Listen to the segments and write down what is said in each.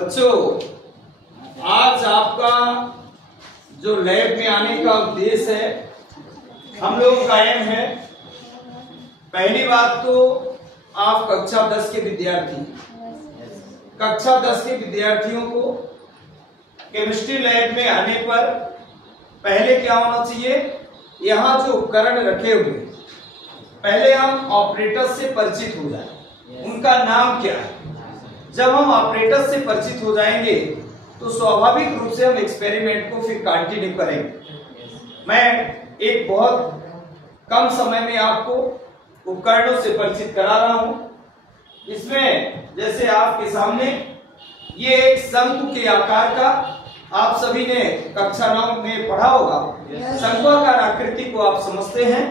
बच्चों, आज आपका जो लैब में आने का उद्देश्य है, हम लोग कायम है। पहली बात तो आप कक्षा 10 के विद्यार्थी, कक्षा 10 के विद्यार्थियों को केमिस्ट्री लैब में आने पर पहले क्या होना चाहिए, यहाँ जो उपकरण रखे हुए पहले हम ऑपरेटर से परिचित हो जाए, उनका नाम क्या है। जब हम ऑपरेटर से परिचित हो जाएंगे तो स्वाभाविक रूप से हम एक्सपेरिमेंट को फिर कंटिन्यू करेंगे। मैं एक बहुत कम समय में आपको उपकरणों से परिचित करा रहा हूं। इसमें जैसे आपके सामने ये एक शंकु के आकार का, आप सभी ने कक्षा 9 में पढ़ा होगा, शंक्वाकार आकृति को आप समझते हैं।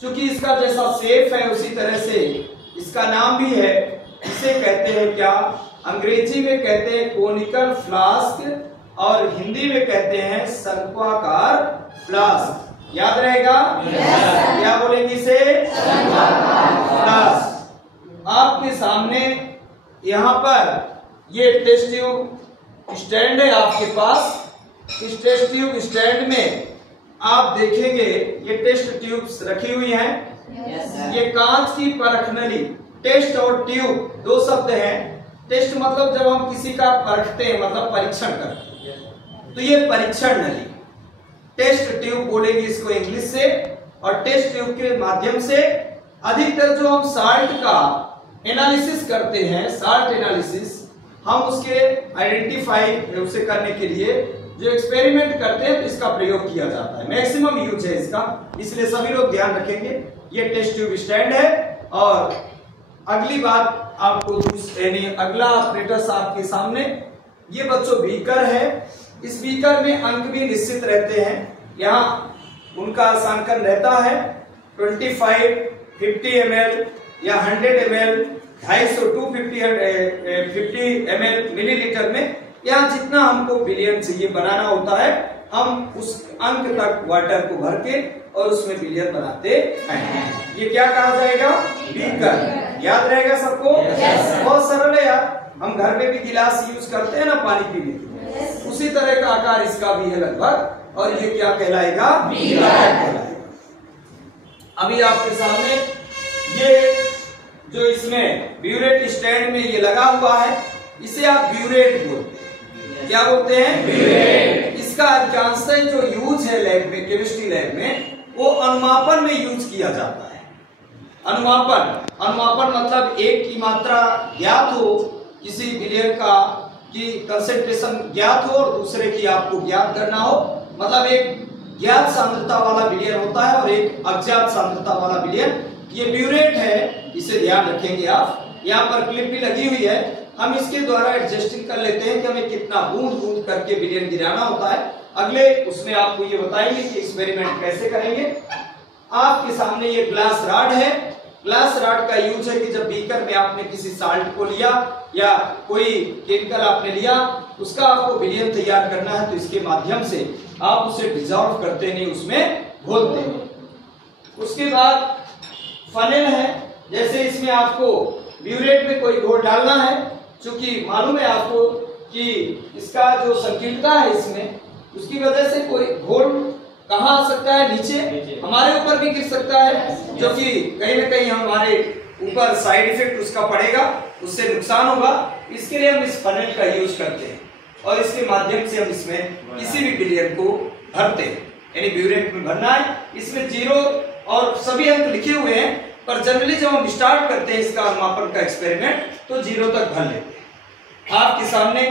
क्योंकि इसका जैसा शेप है उसी तरह से इसका नाम भी है। इसे कहते हैं क्या, अंग्रेजी में कहते हैं कोनिकल फ्लास्क और हिंदी में कहते हैं शंक्वाकार फ्लास्क। याद रहेगा? क्या बोलेंगे इसे? फ्लास्क। आपके सामने यहाँ पर ये टेस्ट ट्यूब स्टैंड है आपके पास। इस टेस्ट ट्यूब स्टैंड में आप देखेंगे ये टेस्ट ट्यूब्स रखी हुई हैं। ये कांच की परख नली, टेस्ट और ट्यूब दो शब्द हैं। टेस्ट मतलब जब हम किसी का परखते हैं, मतलब परीक्षण करते हैं, तो ये परीक्षण नली, टेस्ट ट्यूब बोलेंगे इसको इंग्लिश से। और टेस्ट ट्यूब के माध्यम से अधिकतर जो हम साल्ट का एनालिसिस करते हैं, साल्ट एनालिसिस, हम उसके आइडेंटिफाई उसे करने के लिए जो एक्सपेरिमेंट करते हैं तो इसका प्रयोग किया जाता है। मैक्सिमम यूज है इसका, इसलिए सभी लोग ध्यान रखेंगे। ये टेस्ट ट्यूब स्टैंड है। और अगली बात आपको यानी अगला ऑपरेटर्स आपके सामने ये बच्चों बीकर है। इस बीकर में अंक भी निश्चित रहते हैं। यहाँ उनका अंशांकन रहता है 25, 50 ml या 100 ml, 250, 250 ml मिलीलीटर में। यहाँ जितना हमको बिलियन चाहिए बनाना होता है, हम उस अंक तक वाटर को भर के और उसमें बिलियन बनाते हैं। ये क्या कहा जाएगा? बीकर। याद रहेगा सबको? बहुत सरल है यार। हम घर में भी गिलास यूज करते हैं ना पानी पीने के लिए, उसी तरह का आकार इसका भी है लगभग। और ये क्या कहलाएगा? बीकर कहलाएगा। अभी आपके सामने ये जो इसमें ब्यूरेट स्टैंड में ये लगा हुआ है, इसे आप ब्यूरेट बोलते हैं। क्या बोलते हैं? ब्यूरेट। इसका अधिकांशतः जो यूज है लैब में, केमिस्ट्री लैब में, वो अनुमापन में यूज किया जाता है। अनुमापन मतलब एक की मात्रा ज्ञात हो, किसी विलयन का की कंसेंट्रेशन ज्ञात हो और दूसरे की आपको ज्ञात करना हो। मतलब एक ज्ञात सांद्रता वाला विलयन होता है और एक अज्ञात सांद्रता वाला विलयन। ये ब्यूरेट है, इसे ध्यान रखेंगे आप। यहाँ पर क्लिप भी लगी हुई है, हम इसके द्वारा एडजस्टिंग कर लेते हैं कि हमें कितना बूंद बूंद करके विलयन गिराना होता है। अगले उसमें आपको ये बताएंगे कि एक्सपेरिमेंट कैसे करेंगे। आपके सामने ये ग्लास रॉड है। ग्लास रॉड का यूज है कि जब बीकर में आपने किसी साल्ट को लिया या कोई केमिकल आपने लिया, उसका आपको विलयन तैयार करना है, तो इसके माध्यम से आप उसे डिसॉल्व करते नहीं, उसमें घोलते हैं। उसके बाद फनेल है। जैसे इसमें आपको ब्यूरेट में कोई घोल डालना है, क्योंकि मालूम है आपको कि इसका जो संकीर्णता है इसमें, उसकी वजह से कोई घोल कहाँ आ सकता है? नीचे हमारे ऊपर भी गिर सकता है, जो कि कहीं ना कहीं हमारे ऊपर साइड इफेक्ट उसका पड़ेगा, उससे नुकसान होगा। इसके लिए हम इस फनेल का यूज करते हैं और इसके माध्यम से हम इसमें किसी भी विलयन को भरते हैं। यानी ब्यूरेट में भरना है। इसमें 0 और सभी अंक लिखे हुए हैं, पर जनरली जब हम स्टार्ट करते हैं इसका अनुमापन का एक्सपेरिमेंट तो 0 तक भर लेते हैं। आपके सामने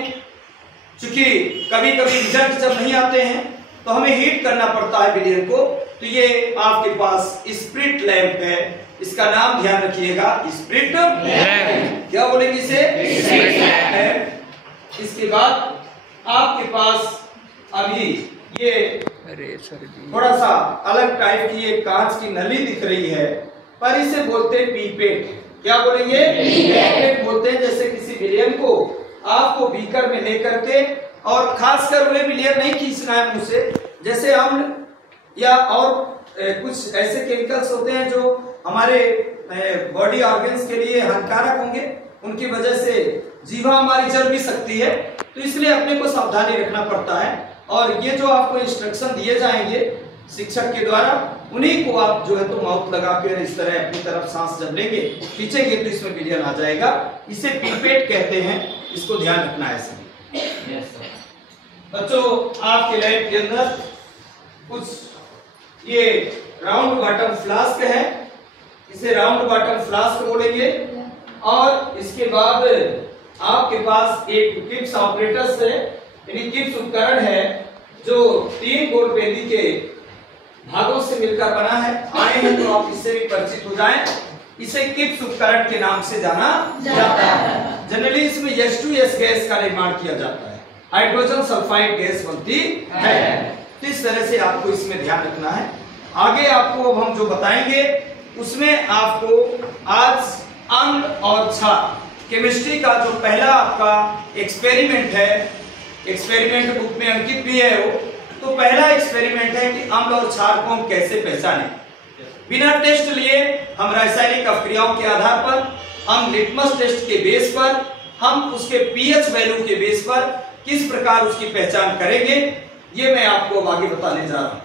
चूंकि कभी कभी रिजल्ट जब नहीं आते हैं तो हमें हीट करना पड़ता है विलयन को, तो ये आपके पास स्प्रिट लैंप है। इसका नाम ध्यान रखिएगा, स्प्रिट लैंप। क्या बोलेंगे इसे? Spirit lamp. इसके बाद आपके पास अभी ये थोड़ा सा अलग टाइप की एक कांच की नली दिख रही है, पर इसे बोलते हैं पीपेट। क्या बोलेंगे? पीपेट बोलते हैं। जैसे किसी विलयन को आपको बीकर में लेकर के, और खासकर वे विलयन नहीं खींचना है मुंह से, जैसे हम या और कुछ ऐसे केमिकल्स होते हैं जो हमारे बॉडी ऑर्गन्स के लिए हानिकारक होंगे, उनकी वजह से जीवा हमारी जल भी सकती है, तो इसलिए अपने को सावधानी रखना पड़ता है। और ये जो आपको इंस्ट्रक्शन दिए जाएंगे शिक्षक के द्वारा, उन्हीं को आप जो है तो माउथ लगा कर इस तरह अपनी तरफ सांस जब लेंगे खींचेंगे तो इसमें विलयन आ जाएगा। इसे पीपेट कहते हैं, इसको ध्यान रखना है सभी। बच्चों आपके लैब के अंदर कुछ ये राउंड बॉटम फ्लास्क है, इसे राउंड बॉटम फ्लास्क बोलेंगे। और इसके बाद आपके पास एक किप्स ऑपरेटर्स है, यानी किप्स उपकरण है जो 3 गोल बेदी के भागों से मिलकर बना है। आए हैं तो आप इससे भी परिचित हो जाएं। इसे किप्स उपकरण के नाम से जाना जाता है। जनरली इसमें H2S गैस का निर्माण किया जाता है, हाइड्रोजन सल्फाइड गैस बनती है। तो इस तरह से आपको इसमें ध्यान रखना है। आगे आपको अब हम जो बताएंगे उसमें आपको आज अम्ल और क्षार केमिस्ट्री का जो पहला आपका एक्सपेरिमेंट है, एक्सपेरिमेंट बुक में अंकित भी है वो, तो पहला एक्सपेरिमेंट है कि अम्ल और क्षार को हम कैसे पहचानें। बिना टेस्ट लिए हम रासायनिक अभिक्रियाओं के आधार पर, हम लिटमस टेस्ट के बेस पर, हम उसके पीएच वैल्यू के बेस पर किस प्रकार उसकी पहचान करेंगे, ये मैं आपको आगे बताने जा रहा हूं।